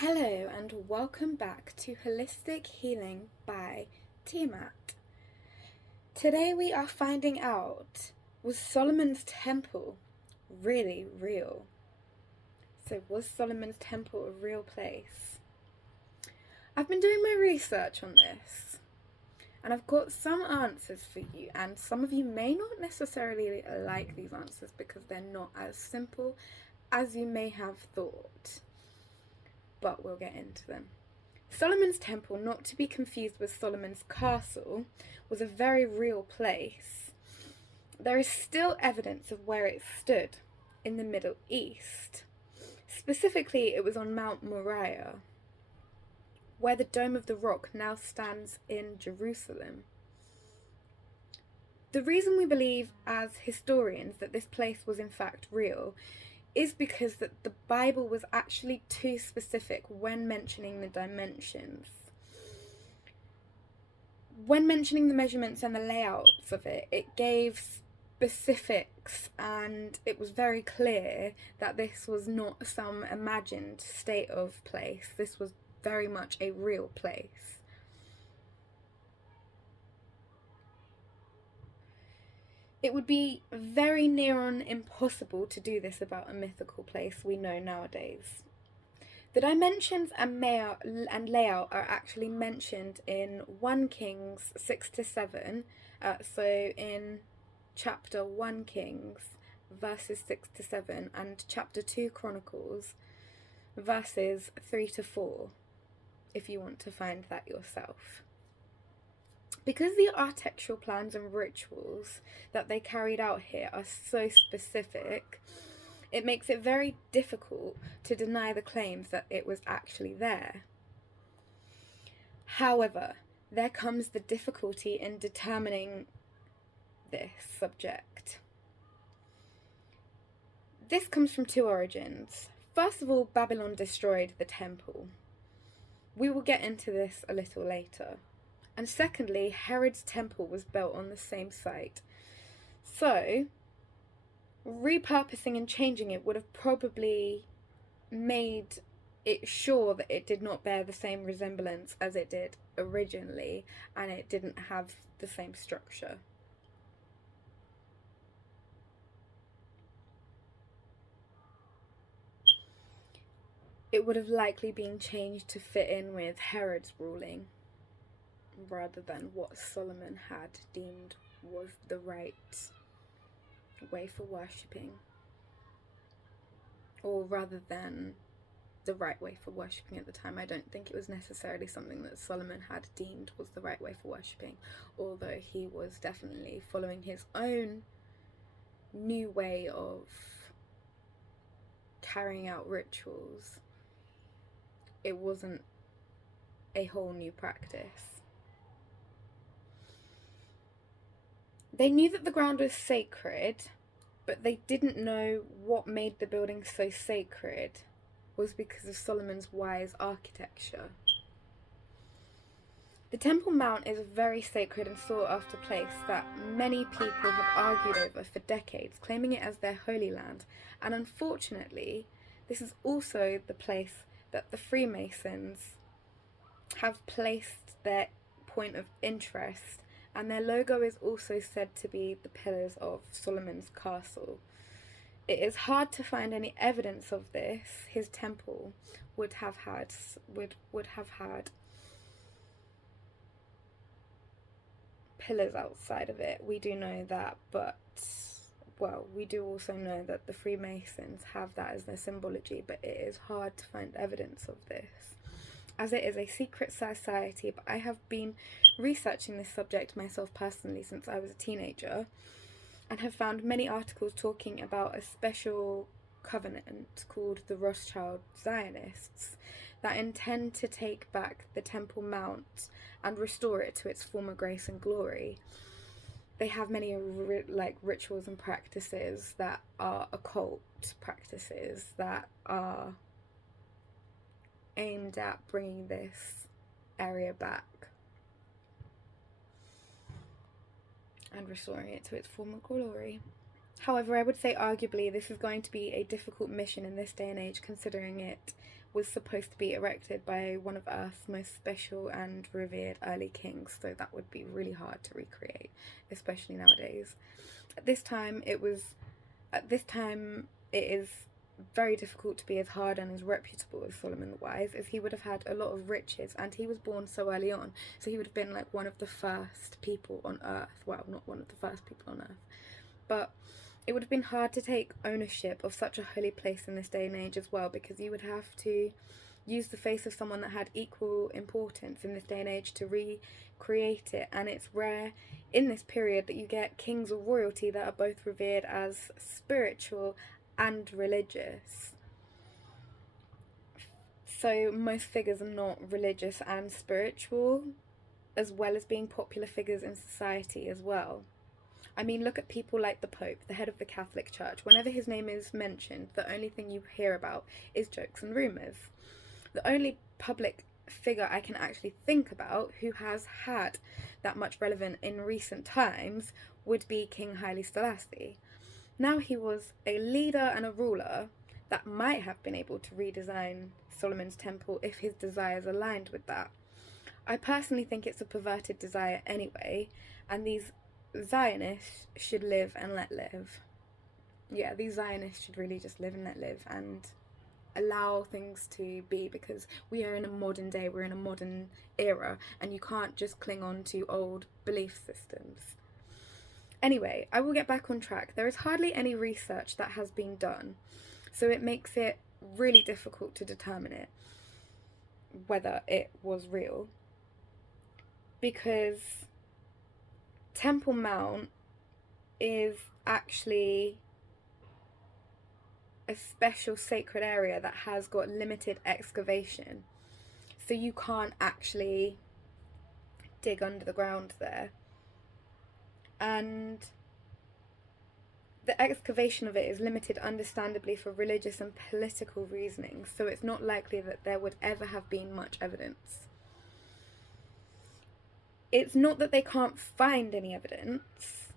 Hello and welcome back to Holistic Healing by Tiamat. Today we are finding out, was Solomon's temple really real? So was Solomon's temple a real place? I've been doing my research on this and I've got some answers for you, and some of you may not necessarily like these answers because they're not as simple as you may have thought. But we'll get into them. Solomon's temple, not to be confused with Solomon's castle, was a very real place. There is still evidence of where it stood in the Middle East. Specifically, it was on Mount Moriah, where the Dome of the Rock now stands in Jerusalem. The reason we believe as historians that this place was in fact real is because that the Bible was actually too specific when mentioning the dimensions. When mentioning the measurements and the layouts of it, it gave specifics, and it was very clear that this was not some imagined state of place. This was very much a real place. It would be very near on impossible to do this about a mythical place we know nowadays. The dimensions and layout are actually mentioned in 1 Kings 6-7, so in chapter 1 Kings verses 6-7 and chapter 2 Chronicles verses 3-4, if you want to find that yourself. Because the architectural plans and rituals that they carried out here are so specific, it makes it very difficult to deny the claims that it was actually there. However, there comes the difficulty in determining this subject. This comes from two origins. First of all, Babylon destroyed the temple. We will get into this a little later. And secondly, Herod's temple was built on the same site. So, repurposing and changing it would have probably made it sure that it did not bear the same resemblance as it did originally, and it didn't have the same structure. It would have likely been changed to fit in with Herod's ruling, rather than what Solomon had deemed was the right way for worshipping, or rather than the right way for worshipping at the time. I don't think it was necessarily something that Solomon had deemed was the right way for worshipping, although he was definitely following his own new way of carrying out rituals. It wasn't a whole new practice. They knew that the ground was sacred, but they didn't know what made the building so sacred was because of Solomon's wise architecture. The Temple Mount is a very sacred and sought after place that many people have argued over for decades, claiming it as their holy land. And unfortunately, this is also the place that the Freemasons have placed their point of interest, and their logo is also said to be the pillars of Solomon's castle. It is hard to find any evidence of this. His temple would have had pillars outside of it. We do know that, but we do also know that the Freemasons have that as their symbology, but it is hard to find evidence of this, as it is a secret society. But I have been researching this subject myself personally since I was a teenager, and have found many articles talking about a special covenant called the Rothschild Zionists that intend to take back the Temple Mount and restore it to its former grace and glory. They have many rituals and practices that are occult practices that are aimed at bringing this area back and restoring it to its former glory. However, I would say arguably this is going to be a difficult mission in this day and age, considering it was supposed to be erected by one of Earth's most special and revered early kings, so that would be really hard to recreate, especially nowadays. At this time, it is very difficult to be as hard and as reputable as Solomon the Wise, as he would have had a lot of riches, and he was born so early on, so he would have been like one of the first people on Earth. Well, not one of the first people on Earth, but it would have been hard to take ownership of such a holy place in this day and age as well, because you would have to use the face of someone that had equal importance in this day and age to recreate it. And it's rare in this period that you get kings or royalty that are both revered as spiritual and religious. So most figures are not religious and spiritual, as well as being popular figures in society as well. I mean, look at people like the Pope, the head of the Catholic Church. Whenever his name is mentioned, the only thing you hear about is jokes and rumours. The only public figure I can actually think about who has had that much relevance in recent times would be King Haile Selassie. Now, he was a leader and a ruler that might have been able to redesign Solomon's temple if his desires aligned with that. I personally think it's a perverted desire anyway, and these Zionists should live and let live. Yeah, these Zionists should really just live and let live and allow things to be, because we are in a modern day, we're in a modern era, and you can't just cling on to old belief systems. Anyway, I will get back on track. There is hardly any research that has been done, so it makes it really difficult to determine it, whether it was real, because Temple Mount is actually a special sacred area that has got limited excavation, so you can't actually dig under the ground there, and the excavation of it is limited understandably for religious and political reasons, so it's not likely that there would ever have been much evidence. It's not that they can't find any evidence,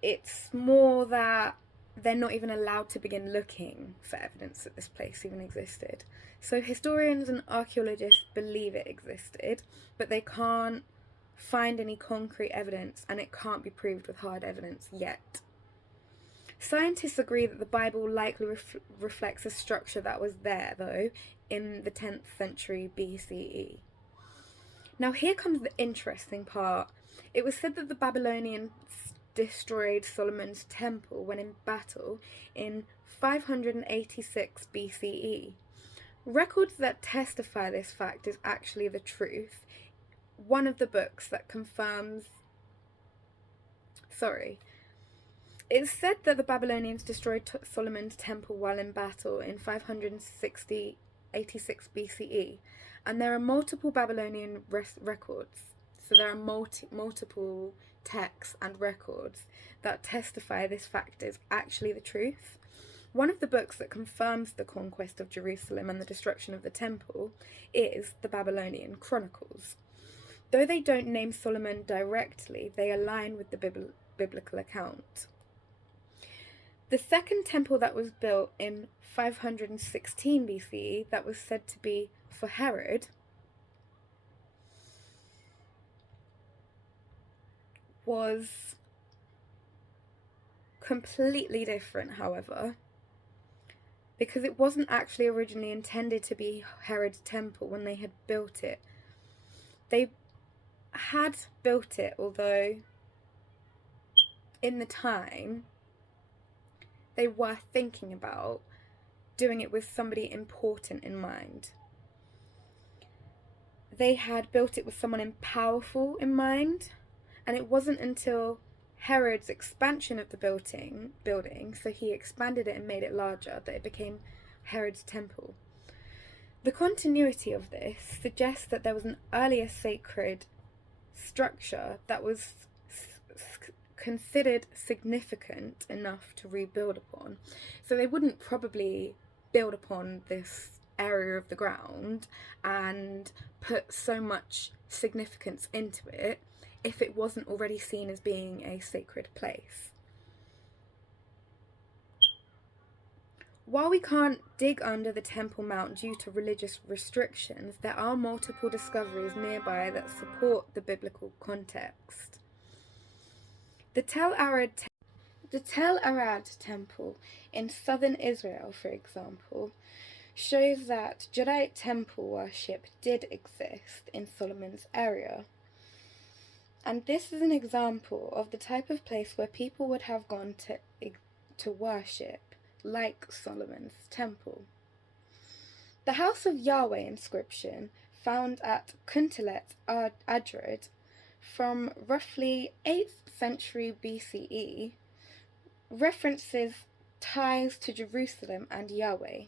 it's more that they're not even allowed to begin looking for evidence that this place even existed. So historians and archaeologists believe it existed, but they can't find any concrete evidence, and it can't be proved with hard evidence yet. Scientists agree that the Bible likely reflects a structure that was there, though, in the 10th century BCE. Now here comes the interesting part. It was said that the Babylonians destroyed Solomon's temple when in battle in 586 BCE. Records that testify this fact is actually the truth. One of the books that confirms... It's said that the Babylonians destroyed Solomon's temple while in battle in 586 BCE, and there are multiple Babylonian records. So there are multiple texts and records that testify this fact is actually the truth. One of the books that confirms the conquest of Jerusalem and the destruction of the temple is the Babylonian Chronicles. Though they don't name Solomon directly, they align with the biblical account. The second temple that was built in 516 BCE, that was said to be for Herod, was completely different, however, because it wasn't actually originally intended to be Herod's temple when they had built it. They had built it, although in the time they were thinking about doing it with somebody important in mind. They had built it with someone powerful in mind, and it wasn't until Herod's expansion of the building, so he expanded it and made it larger, that it became Herod's temple. The continuity of this suggests that there was an earlier sacred structure that was considered significant enough to rebuild upon. So they wouldn't probably build upon this area of the ground and put so much significance into it if it wasn't already seen as being a sacred place. While we can't dig under the Temple Mount due to religious restrictions, there are multiple discoveries nearby that support the biblical context. The Tel Arad Temple in southern Israel, for example, shows that Judaic temple worship did exist in Solomon's area. And this is an example of the type of place where people would have gone to worship, like Solomon's temple. The House of Yahweh inscription found at Kuntalet Adred from roughly 8th century BCE references ties to Jerusalem and Yahweh.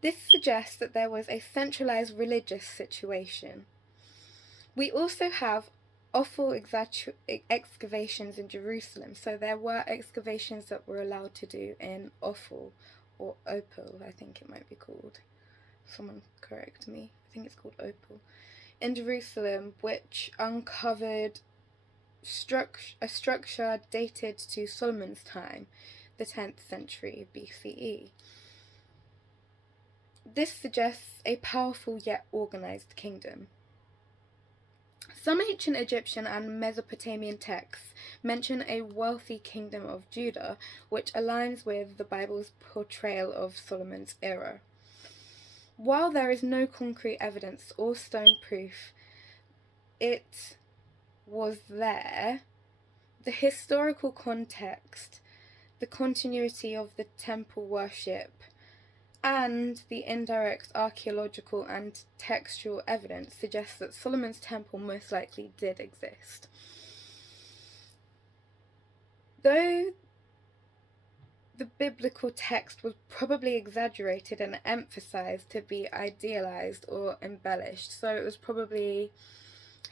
This suggests that there was a centralized religious situation. We also have Ophel excavations in Jerusalem, so there were excavations that were allowed to do in Ophel, or Opal, I think it might be called. Someone correct me. I think it's called Opal. In Jerusalem, which uncovered a structure dated to Solomon's time, the 10th century BCE. This suggests a powerful yet organized kingdom. Some ancient Egyptian and Mesopotamian texts mention a wealthy kingdom of Judah, which aligns with the Bible's portrayal of Solomon's era. While there is no concrete evidence or stone proof it was there, the historical context, the continuity of the temple worship, and the indirect archaeological and textual evidence suggests that Solomon's temple most likely did exist. Though the biblical text was probably exaggerated and emphasized to be idealized or embellished, so it was probably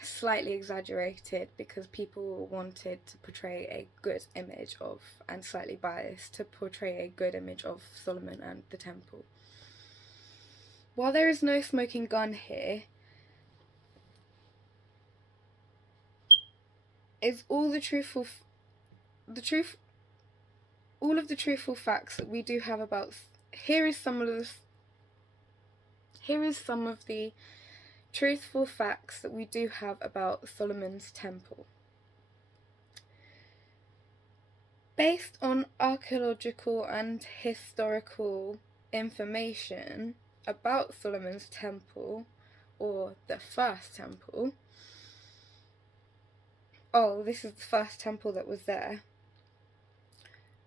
slightly exaggerated because people wanted to portray a good image of, and slightly biased to portray a good image of, Solomon and the temple. While there is no smoking gun here, is all of the truthful facts that we do have about. Here is some of the truthful facts that we do have about Solomon's temple. Based on archaeological and historical information about Solomon's temple, or the first temple. Oh, this is the first temple that was there.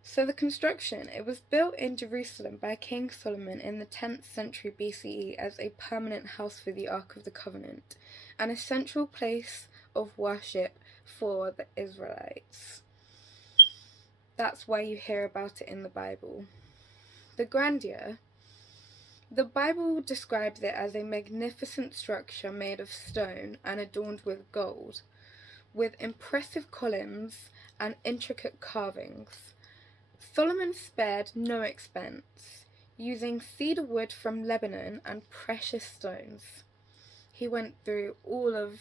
So the construction, it was built in Jerusalem by King Solomon in the 10th century BCE as a permanent house for the Ark of the Covenant, and a central place of worship for the Israelites. That's why you hear about it in the Bible. The grandeur. The Bible describes it as a magnificent structure made of stone and adorned with gold, with impressive columns and intricate carvings. Solomon spared no expense, using cedar wood from Lebanon and precious stones. He went through all of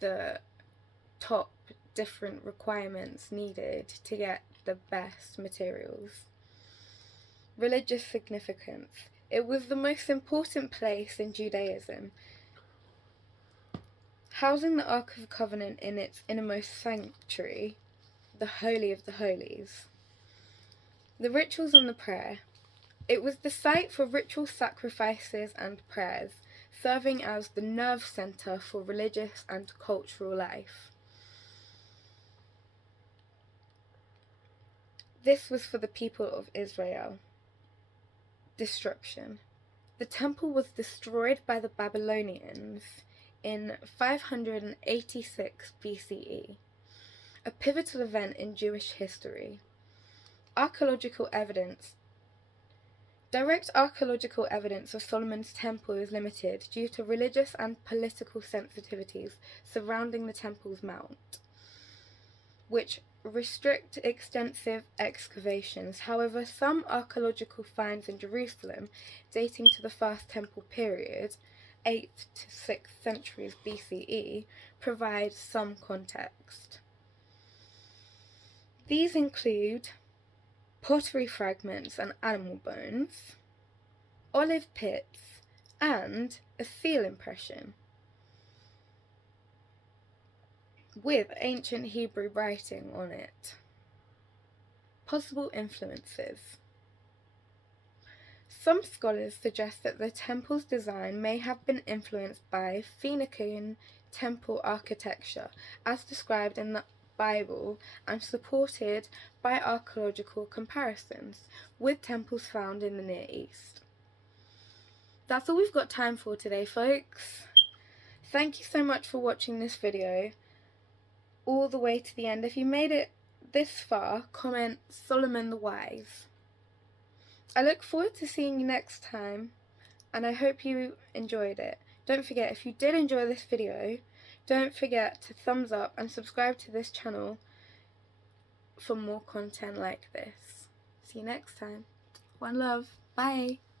the top different requirements needed to get the best materials. Religious significance. It was the most important place in Judaism, housing the Ark of the Covenant in its innermost sanctuary, the Holy of the Holies. The rituals and the prayer. It was the site for ritual sacrifices and prayers, serving as the nerve center for religious and cultural life. This was for the people of Israel. Destruction. The temple was destroyed by the Babylonians in 586 BCE, a pivotal event in Jewish history. Archaeological evidence. Direct archaeological evidence of Solomon's temple is limited due to religious and political sensitivities surrounding the temple's mount, which restrict extensive excavations. However, some archaeological finds in Jerusalem, dating to the First Temple period, 8th to 6th centuries BCE, provide some context. These include pottery fragments and animal bones, olive pits, and a seal impression with ancient Hebrew writing on it. Possible influences. Some scholars suggest that the temple's design may have been influenced by Phoenician temple architecture as described in the Bible and supported by archaeological comparisons with temples found in the Near East. That's all we've got time for today, folks. Thank you so much for watching this video all the way to the end. If you made it this far, comment Solomon the Wise. I look forward to seeing you next time, and I hope you enjoyed it. Don't forget, if you did enjoy this video, don't forget to thumbs up and subscribe to this channel for more content like this. See you next time. One love. Bye.